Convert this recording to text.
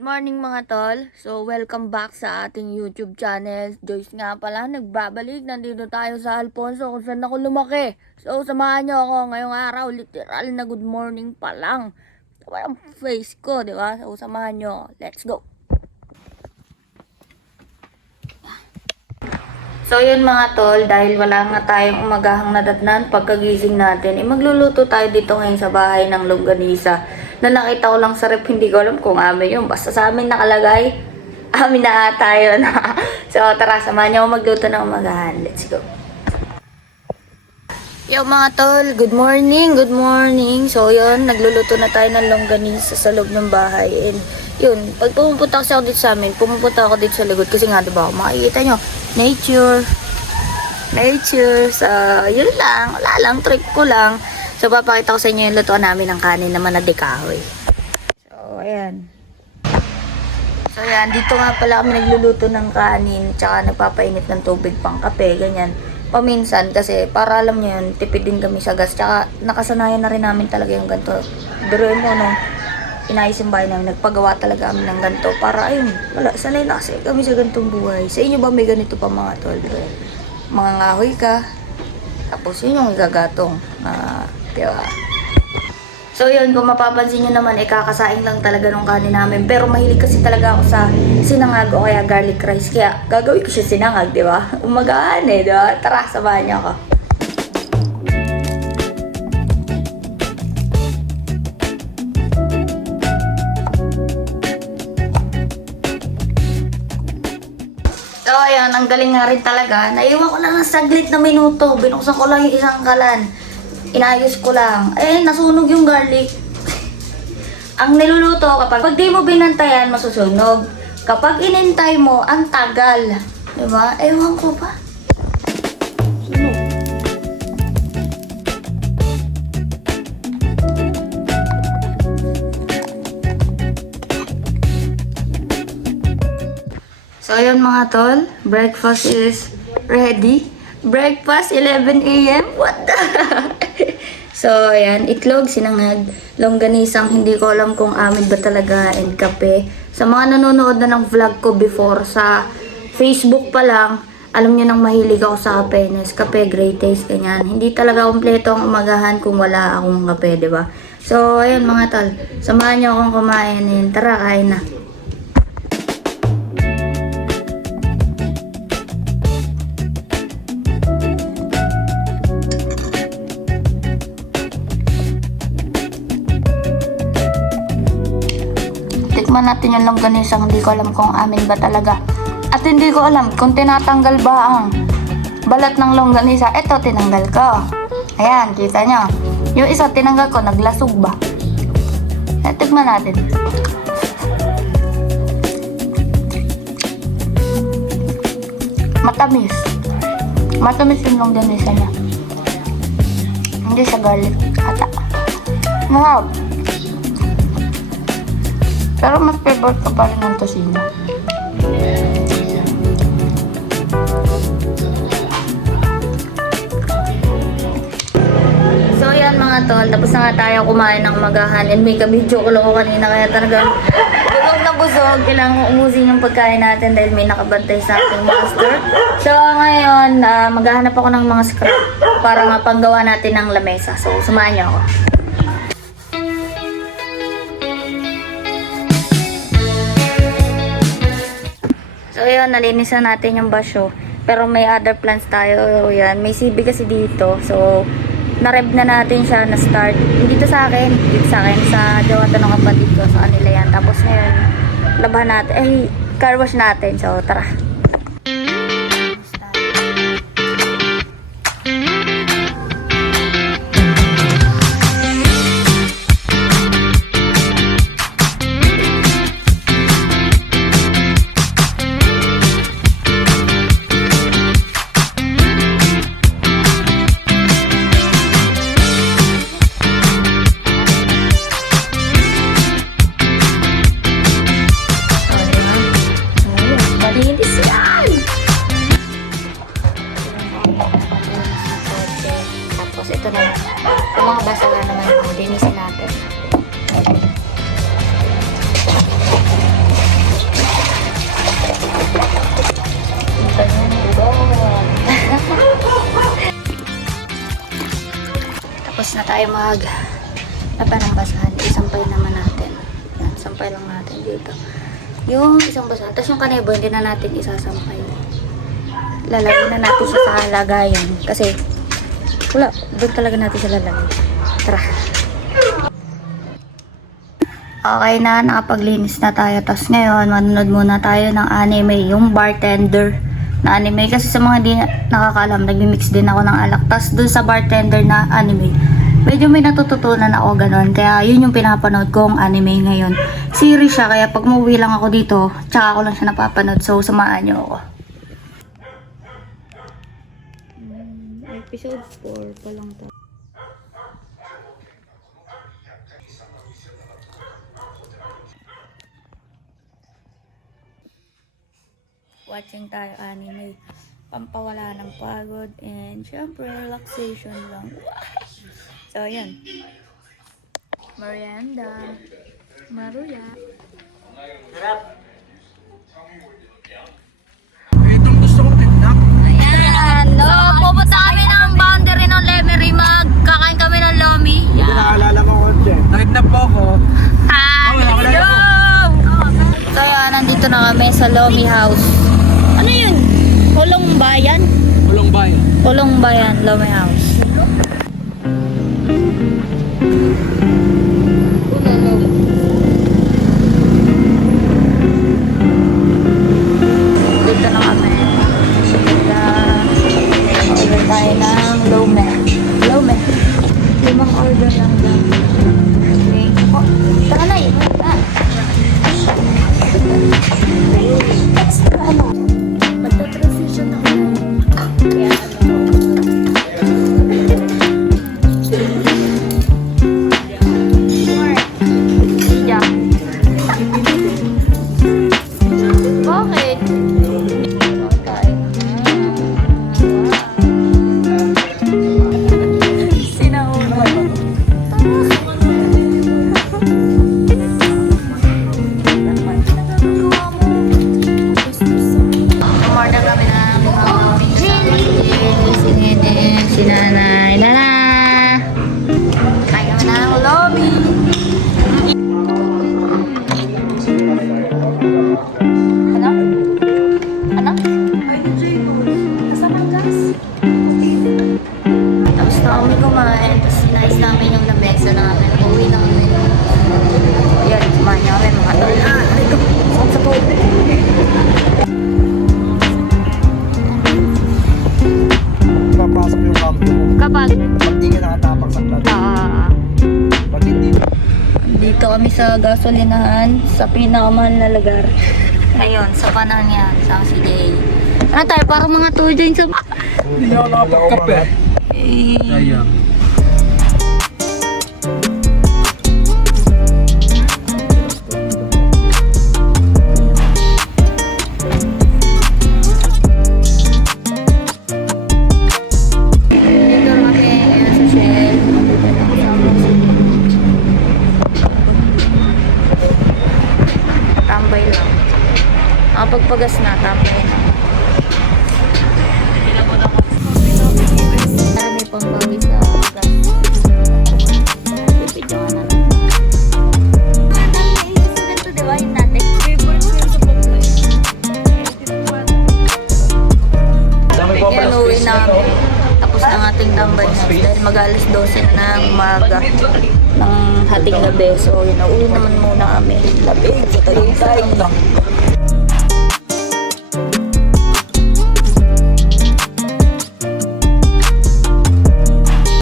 Good morning mga tol. So, welcome back sa ating YouTube channel. Joyce nga pala, nagbabalik. Nandito tayo sa Alfonso kung saan ako lumaki. So, samahan nyo ako ngayong araw. Literal na good morning pa lang. Parang face ko, di ba? So, samahan nyo. Let's go. So, yun mga tol, dahil wala nga tayong umagahang nadatnan pagkagising natin, magluluto tayo dito ngayon sa bahay ng longganisa na nakita ko lang sa rep. Hindi ko alam kung amin yun. Basta sa amin nakalagay, amin na ata yun. So, tara, samahan niyo ako magluto ng umagahan. Let's go. Yo mga tol, good morning, good morning. So, yun, nagluluto na tayo ng longganisa sa loob ng bahay. And, yun, pag pumupunta kasi ako dito sa amin, pumupunta ako dito sa likod kasi nga, diba, makikita nyo, nature. So, yun lang, wala lang, trick ko lang. So, papakita ko sa inyo yung lutuan namin ng kanin naman na dekahoy. So, ayan. So, ayan, dito nga pala kami nagluluto ng kanin, tsaka nagpapainit ng tubig pang kape, ganyan. Paminsan, kasi para alam nyo yun, tipid din kami sa gas, tsaka nakasanayan na rin namin talaga yung ganito. Biruin mo, no? Inayos yung bahay namin, nagpagawa talaga kami ng ganito para ayun, wala, sanay na kasi kami sa ganitong buhay. Sa inyo ba may ganito pa mga tol? Mga ngahoy ka, tapos yun yung igagatong na, diba? So yun, kung mapapansin nyo naman, kakasain lang talaga nung kanin namin, pero mahilig kasi talaga ako sa sinangag o kaya garlic rice, kaya gagawin ko siya sinangag, diba? Umagaan diba? Tara, samahan niyo ako. So, ayan, ang galing nga rin talaga. Naiwan ko lang ng saglit na minuto. Binuksan ko lang yung isang kalan. Inayos ko lang. Eh, nasunog yung garlic. Ang niluluto, kapag di mo binantayan, masusunog. Kapag inintay mo, ang tagal. Diba? Ewan ko ba? Sunog. So, ayun mga tol, breakfast is ready. Breakfast, 11 a.m. What the? So, ayan, itlog, sinangag, longganisang, hindi ko alam kung amin ba talaga, and kape. Sa mga nanonood na ng vlog ko before, sa Facebook pa lang, alam nyo nang mahilig ako sa kape, Nescafe, Great Taste, ganyan. Hindi talaga kompleto ang umagahan kung wala akong kape, diba? So, ayun mga tol, samahan nyo akong kumain, and tara, kain na. Tikman natin yung longganisang, hindi ko alam kung amin ba talaga. At hindi ko alam kung tinatanggal ba ang balat ng longganisa. Ito, tinanggal ko. Ayan, kita nyo. Yung isa, tinanggal ko, naglasog ba? Tikman natin. Matamis. Matamis yung longganisa niya. Hindi sa garlic ata. Wow. Pero mas favorite ko pa rin ng tosino. So yan mga tol, tapos na nga tayo kumain ng magahan. And may kabidyo ko lang ko kanina, kaya talagang busog na busog. Kailangan umusin yung pagkain natin dahil may nakabantay sa ating master. So ngayon, maghahanap ako ng mga scrap para mapanggawa natin ng lamesa. So samahan niyo ako. So, yun, nalinisan natin yung basyo. Pero may other plants tayo. Yan, may sibi kasi dito. So, na-rev na natin siya, na-start. Dito sa akin. Dito sa akin. Sa jowa ng kapatid ko. Sa kanila yan. Tapos ngayon, labahan natin. Ay, car wash natin. So, tara. Malinis tayo ng basahan. Isampay naman natin. Yan, sampay lang natin dito. Yung isang basahan. Tapos yung kanebo, hindi na natin isasampay. Lalagay na natin siya sa lagayan. Kasi, wala. Doon talaga natin siya lalagay. Tara. Okay na, nakapaglinis na tayo. Tapos ngayon, manonood muna tayo ng anime, yung bartender na anime. Kasi sa mga di nakakaalam, nagmi-mix din ako ng alak. Tapos dun sa bartender na anime, medyo may natututunan ako ganun. Kaya yun yung pinapanood kong anime ngayon. Series siya, kaya pag umuwi lang ako dito, tsaka ako lang siya napapanood. So, samahan niyo ako. Episode 4 pa lang tayo. Watching tayo anime, pampawala ng pagod and syempre relaxation lang. So yun, merienda, maruya. Itong gusto kong tindak. Ayan, so pupunta kami ng boundary ng Lemery, magkakain kami ng lomi. Hindi nakaalala mo konti. Nag-nap po ako. Yo! So yan, nandito na kami sa Lomi House. Ano yun? Hulong Bayan? Ulong bayan. Hulong Bayan, Lomi House. Dito na kami. Order tayo ng Lome. Lome. 5 order lang dyan. Okay. Oh, tara na eh. Extra ano? Magta-transition ako. Kaya ano? Iya. Bakit? Okay. Sinauna. Umorder kami ng si Nene, si Nanay. Nana! Kaya kami ng lobby. Ano? Ano? Kasama ang gas. Tapos na kami kumain. Tapos sinayos namin yung lamesa namin. Uwi na kami. Ayan, kumain niya kami mga tol. Ay ko. Saan sa po? Papasok yung campo mo. Kapag Pag di ka nakatapak sa club. Pag hindi. dito kami sa gasolinahan sa pinakamahal na lugar. Ngayon, sa panahon yan, sa si Jay. Ano tayo, parang mga tour dyan sa... Hindi ako nakapagkape. Eh, Sayang. dito kami ngayon sa Shell. Tambay lang. Pagpagas na, tambay na. Marami pang bawi sa gas. Pipidyo ka na lang. Ganito, diba? Yung natin. Favorite ko yung sa Poploy. Yan, uwi namin. Tapos ng ating tambay na. Dahil mag-alas 12 na ng umaga ng hating gabi. So, yun, uwi naman muna kami. Labig sa Tagaytay.